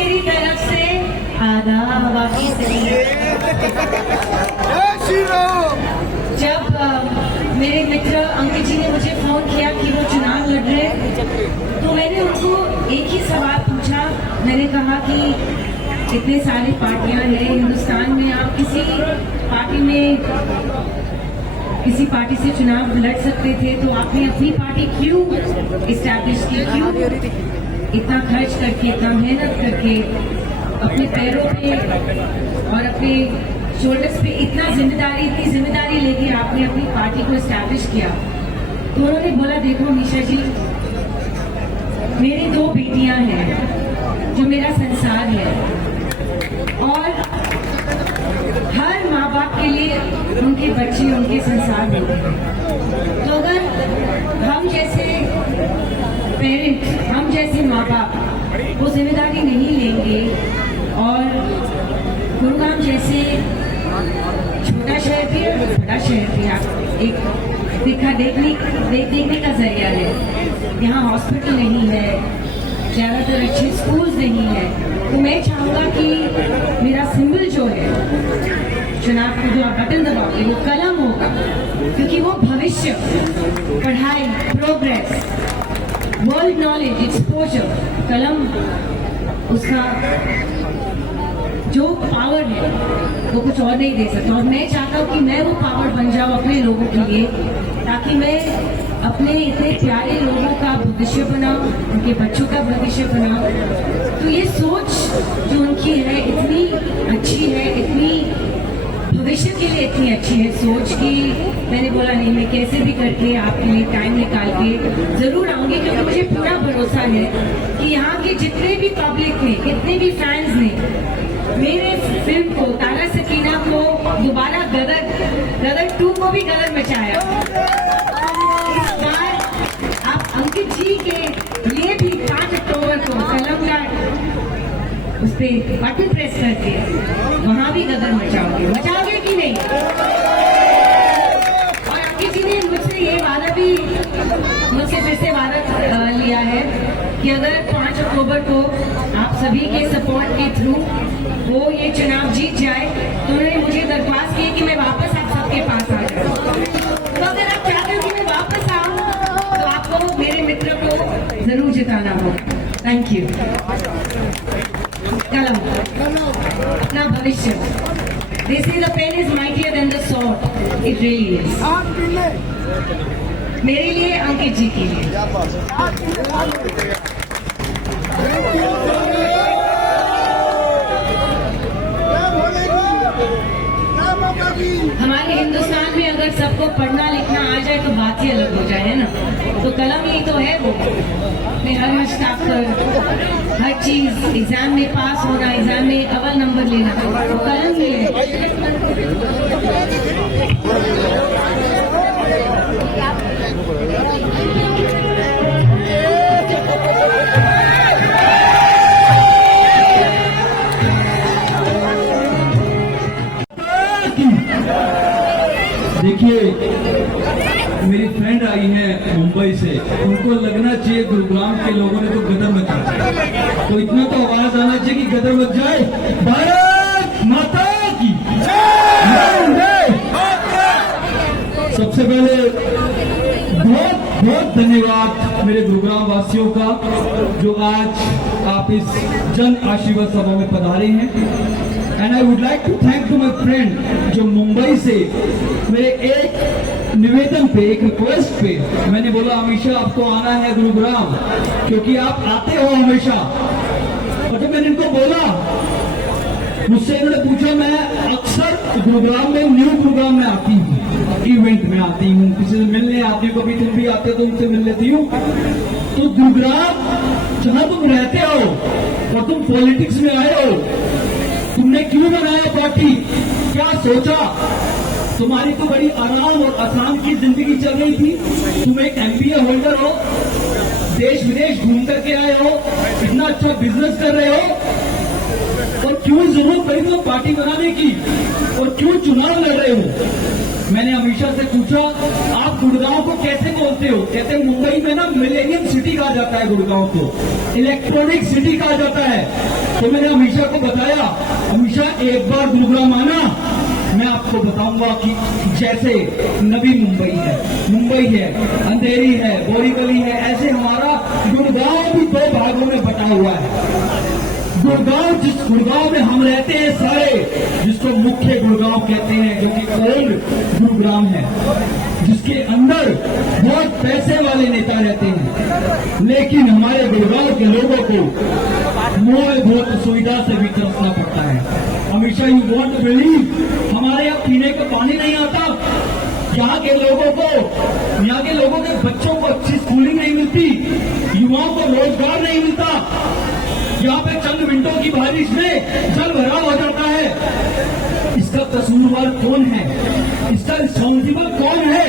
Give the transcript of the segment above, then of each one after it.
मेरी तरफ से आदाब। बाकी जब मेरे मित्र अंकित जी ने मुझे फोन किया कि वो चुनाव लड़ रहे हैं, तो मैंने उनको एक ही सवाल पूछा। मैंने कहा कि इतने सारी पार्टियां हैं हिंदुस्तान में, आप किसी पार्टी से चुनाव लड़ सकते थे, तो आपने अपनी पार्टी क्यों इस्टेब्लिश की? क्यों इतना खर्च करके, इतना मेहनत करके, अपने पैरों पे और अपने शोल्डर्स पे इतनी जिम्मेदारी लेके आपने अपनी पार्टी को इस्टेब्लिश किया? तो उन्होंने बोला, देखो मीशा जी, मेरी 2 बेटियां हैं जो मेरा संसार है, और हर माँ बाप के लिए उनके बच्चे उनके संसार होते हैं। तो अगर हम जैसे पेरेंट, हम जैसे माँ बाप वो जिम्मेदारी नहीं लेंगे, और गुरुग्राम जैसे छोटा शहर भी है, बड़ा शहर भी, आप एक देखने का जरिया है। यहाँ हॉस्पिटल नहीं है, ज्यादातर अच्छे स्कूल्स नहीं है, तो मैं चाहूंगा कि मेरा सिंबल जो है चुनाव को, जो आप बटन दबाओगे, वो कलम होगा, क्योंकि वो भविष्य, पढ़ाई, प्रोग्रेस, वर्ल्ड नॉलेज, एक्सपोजर, कलम उसका जो पावर है वो कुछ और नहीं दे सकता। और मैं चाहता हूँ कि मैं वो पावर बन जाऊँ अपने लोगों के लिए, ताकि मैं अपने इतने प्यारे लोगों का भविष्य बनाऊं, उनके बच्चों का भविष्य बनाऊं। तो ये सोच जो उनकी है इतनी अच्छी है, इतनी भविष्य के लिए इतनी अच्छी है सोच की मैंने बोला नहीं, मैं कैसे भी करके आपके लिए टाइम निकाल के जरूर आऊंगी, क्योंकि मुझे पूरा भरोसा है कि यहाँ के जितने भी पब्लिक ने, जितने भी फैंस ने मेरे फिल्म को, तारा सकीना को दोबारा गदर 2 को भी गदर मचाया। इस बार आप अंकित जी के लिए भी 5 अक्टूबर को कलम का उस पर बटन प्रेस करके वहां भी गदर मचाओगे कि नहीं? और अंकित जी ने मुझसे फिर से वादा लिया है कि अगर 5 अक्टूबर को आप सभी के सपोर्ट के थ्रू वो ये चुनाव जीत जाए, तो उन्होंने मुझे दरख्वास्त की कि मैं वापस आप सबके पास आ जाऊं। तो अगर आप चाहते हो कि मैं वापस आऊं, तो आपको मेरे मित्र को जरूर जिताना होगा। Thank you. कलम अपना भविष्य। They say the pen is mightier than the sword. It really is. मेरे लिए, अंकित जी के लिए। हमारे हिंदुस्तान में अगर सबको पढ़ना लिखना आ जाए तो बात ही अलग हो जाए, है ना? तो कलम ही तो है वो, मैं हर हस्ताक्षर, हर चीज, एग्जाम में पास होना, एग्जाम में अव्वल नंबर लेना, तो कलम ही है। देखिए, मेरी फ्रेंड आई है मुंबई से, उनको लगना चाहिए गुरुग्राम के लोगों ने तो गदर मचा दिया, तो इतना तो आवाज आना चाहिए कि गदर मच जाए। भारत माता की जय। सबसे पहले बहुत बहुत धन्यवाद मेरे गुरुग्राम वासियों का, जो आज आप इस जन आशीर्वाद सभा में पधारे हैं। And I would like to thank to my friend जो मुंबई से मेरे एक निवेदन पे, एक रिक्वेस्ट पे मैंने बोला, हमेशा आपको आना है गुरुग्राम, क्योंकि आप आते हो हमेशा। और जब मैंने इनको बोला, मुझसे इन्होंने पूछा, मैं अक्सर गुरुग्राम में, न्यू गुरुग्राम में आती हूँ, इवेंट में आती हूँ, किसी से मिलने आती हूँ, कभी तुम भी आते हो तो उनसे मिल लेती हूँ। तो गुरुग्राम जहां तुम रहते हो और तुम पॉलिटिक्स में आए हो, तुमने क्यों बनाया पार्टी, क्या सोचा? तुम्हारी तो बड़ी आराम और आसान की जिंदगी चल रही थी। तुम एक MBA होल्डर हो, देश विदेश घूम करके आए हो, इतना अच्छा बिजनेस कर रहे हो, और क्यों जरूरत पड़ी तो पार्टी बनाने की, और क्यों चुनाव लड़ रहे हो। मैंने अमीषा से पूछा आप गुड़गांव को कैसे बोलते हो, कहते हैं मुंबई में ना मिलेनियम सिटी कहा जाता है, गुड़गांव को इलेक्ट्रॉनिक सिटी कहा जाता है। तो मैंने अमीषा को बताया, अमीषा एक बार गुड़गांव आना, मैं आपको बताऊंगा कि जैसे नवी मुंबई है, अंधेरी है, बोरीवली है, ऐसे हमारा गुड़गांव भी 2 भागों में बटा हुआ है। जिस गुड़गांव में हम रहते हैं सारे, जिसको मुख्य गुड़गांव कहते हैं, जो कि ओल्ड गुरुग्राम है, जिसके अंदर बहुत पैसे वाले नेता रहते हैं, लेकिन हमारे गुड़गांव के लोगों को मूलभूत सुविधा से भी तरसना पड़ता है। हमेशा यू वॉन्ट टू बिलीव, हमारे यहाँ पीने का पानी नहीं आता, यहाँ के लोगों के बच्चों को अच्छी स्कूलिंग नहीं मिलती, युवाओं को रोजगार नहीं मिलता, यहाँ पे चंद मिनटों की बारिश में जल भराव हो जाता है। इसका कसूरवार कौन है, इसका रिस्पॉन्सिबल कौन है,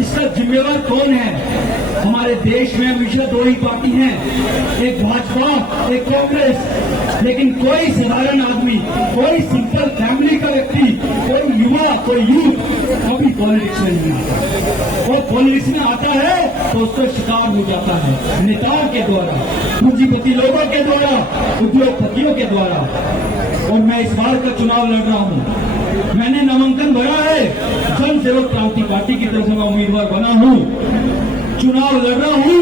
इसका जिम्मेवार कौन है। हमारे देश में हमेशा 2 ही पार्टी हैं, एक भाजपा, एक कांग्रेस, लेकिन कोई साधारण आदमी, कोई सिंपल फैमिली का व्यक्ति, कोई युवा, कोई यूथ कभी पॉलिटिक्स में नहीं आता। और पॉलिटिक्स में आता है तो उसका शिकार हो जाता है नेताओं के द्वारा, पूंजीपति लोगों के द्वारा, उद्योगपतियों के द्वारा। और मैं इस बार का चुनाव लड़ रहा हूं, मैंने नामांकन भरा है, जन सेवक क्रांति पार्टी की तरफ से मैं उम्मीदवार बना हूं, चुनाव लड़ रहा हूं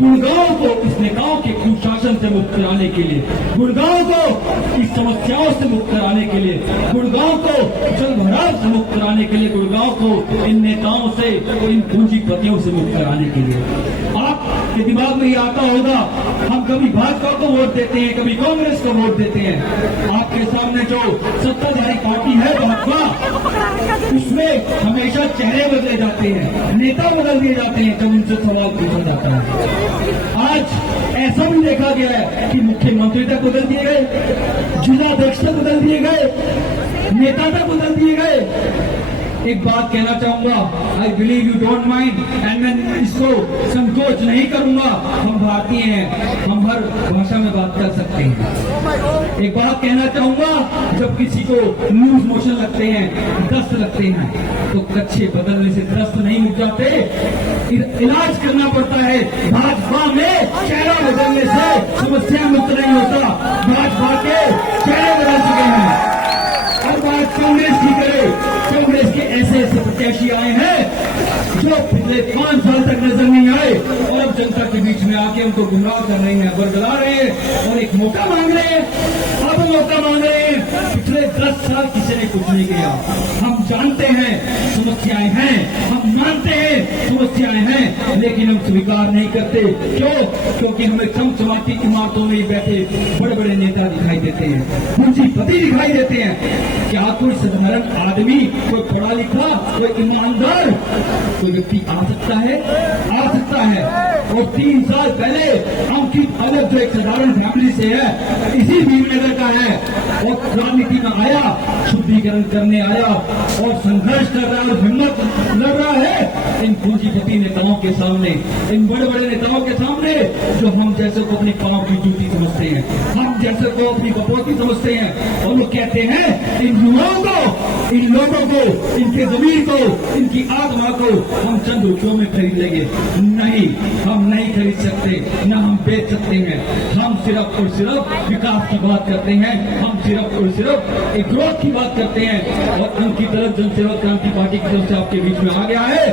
गुड़गांव को इस नेताओं के कुशासन से मुक्त कराने के लिए, गुड़गांव को इस समस्याओं से मुक्त कराने के लिए, गुड़गांव को जल भराव से मुक्त कराने के लिए, गुड़गांव को इन नेताओं से, इन पूंजीपतियों से मुक्त कराने के लिए। आपके दिमाग में ये आता होगा, हम कभी भाजपा को वोट देते हैं, कभी कांग्रेस को वोट देते हैं। आपके सामने जो सत्ताधारी पार्टी है भाजपा, उसमें हमेशा चेहरे बदले जाते हैं, नेता बदल दिए जाते हैं जब उनसे सवाल पूछा जाता है। आज ऐसा भी देखा गया है कि मुख्यमंत्री तक बदल दिए गए, जिलाध्यक्ष तक बदल दिए गए, नेता तक बदल दिए गए। एक बात कहना चाहूंगा, I believe you don't mind, and मैं इसको संकोच नहीं करूंगा, हम भारतीय हैं, हम हर भाषा में बात कर सकते हैं। एक बात कहना चाहूंगा, जब किसी को लूज मोशन लगते हैं, दस्त लगते हैं, तो कच्छे बदलने से दस्त नहीं मुक जाते, इलाज करना पड़ता है। भाजपा में चेहरा बदलने से समस्या मुक्त नहीं होता, भाजपा के चेहरे बदल चुके हैं। और बात कांग्रेस की करे, कांग्रेस के ऐसे प्रत्याशी आए हैं जो पिछले 5 साल तक नजर नहीं आए, और अब जनता के बीच में आके उनको गुमराह कर रहे हैं, बरगला रहे हैं, और एक मौका मांग रहे हैं, अब मौका मांग रहे हैं। पिछले 10 साल किसी ने कुछ नहीं किया। हम जानते हैं समस्याएं हैं, हम मानते हैं समस्याएं हैं, लेकिन हम स्वीकार नहीं करते। क्यों? क्योंकि हमें चमचमाती इमारतों में बैठे बड़े बड़े नेता दिखाई देते हैं, पूंजीपति दिखाई देते हैं। क्या कोई साधारण आदमी, कोई पढ़ा लिखा, कोई ईमानदार कोई व्यक्ति आ सकता है? आ सकता है। और 3 साल पहले अंकित अलग जो एक साधारण फैमिली से है, इसी भीमनगर का है, और राजनीति में आया, शुद्धिकरण करने आया, और संघर्ष कर रहा है, और हिम्मत लड़ रहा है इन पूंजीपति नेताओं के सामने, इन बड़े बड़े नेताओं के सामने, जो हम जैसे को अपनी पांव की जूती समझते हैं, हम जैसे को अपनी कपड़ों समझते हैं। और वो कहते हैं इन युवाओं को, इन लोगों को, इनके जमीन को, इनकी आत्मा को हम चंद रुपयों में खरीद लेंगे। नहीं, हम नहीं खरीद सकते, न हम बेच सकते हैं। हम सिर्फ और सिर्फ विकास की बात करते हैं, हम सिर्फ और सिर्फ एक ग्रोथ की बात करते हैं। और उनकी तरफ जन सेवक क्रांति पार्टी की तरफ से आपके बीच में आ गया है।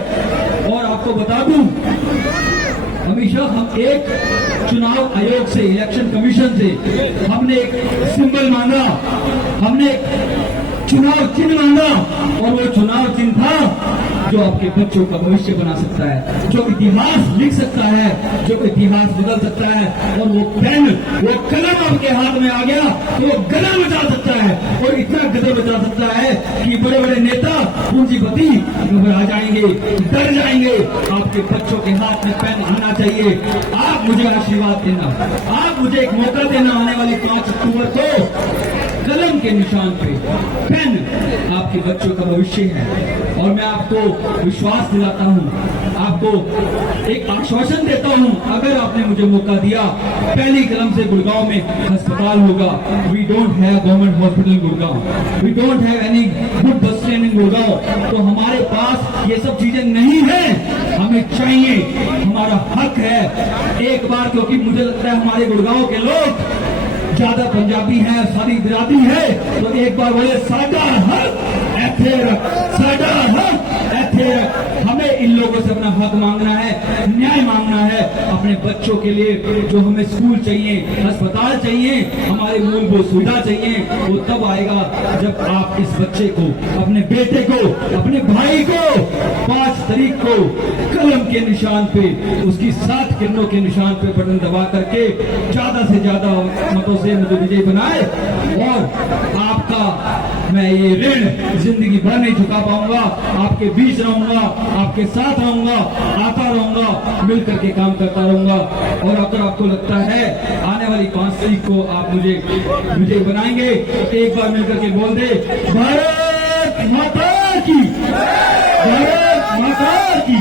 और आपको बता दूं, हमेशा हम एक चुनाव आयोग से, इलेक्शन कमीशन से हमने एक सिंबल मांगा, हमने एक चुनाव चिन्ह मांगा, और वो चुनाव चिन्ह था जो आपके बच्चों का भविष्य बना सकता है, जो इतिहास लिख सकता है, जो इतिहास बदल सकता है। और वो पेन, वो कलम आपके हाथ में आ गया तो वो गदर मचा सकता है, और इतना गदर मचा सकता है कि बड़े बड़े नेता, पूंजीपति घबरा जाएंगे, डर जाएंगे। आपके बच्चों के हाथ में पेन आना चाहिए। आप मुझे आशीर्वाद देना, आप मुझे एक मौका देना, आने वाली 5 अक्टूबर को कलम के निशान पे, पेन आपके बच्चों का भविष्य है। और मैं आपको विश्वास दिलाता हूँ, आपको एक आश्वासन देता हूँ, अगर आपने मुझे मौका दिया, पहली कदम से गुड़गांव में अस्पताल होगा। We don't have government hospital in Gurgaon, we don't have any good bus stand in Gurgaon. तो हमारे पास ये सब चीजें नहीं है, हमें चाहिए, हमारा हक है। एक बार, क्योंकि मुझे लगता है हमारे गुड़गांव के लोग ज्यादा पंजाबी हैं, सारी बिरादरी है, तो एक बार बोले साडा हक ऐथे रख, साडा हक ऐथे रख। हमें इन लोगों से अपना हक मांगना है, न्याय मांगना है अपने बच्चों के लिए। जो हमें स्कूल चाहिए, अस्पताल चाहिए, हमारे मूलभूत सुविधा चाहिए, वो तब आएगा जब आप इस बच्चे को, अपने बेटे को, अपने भाई को 5 तारीख को कलम के निशान पे, उसकी 7 किरणों के निशान पे बटन दबा करके ज्यादा से ज्यादा मतों से मुझे विजयी बनाए। और आपका मैं ये ऋण जिंदगी भर नहीं चुका पाऊंगा। आपके बीच रहूंगा, आपके साथ रहूंगा, आता रहूंगा, मिल करके काम करता रहूंगा। और अगर आपको लगता है आने वाली 5 तारीख को आप मुझे विजयी बनाएंगे, एक बार मिलकर के बोल दे, भारत माता की, भारत माता की।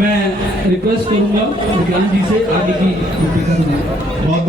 मैं रिक्वेस्ट करूंगा ज्ञान जी से आगे की रूपरेखा। बहुत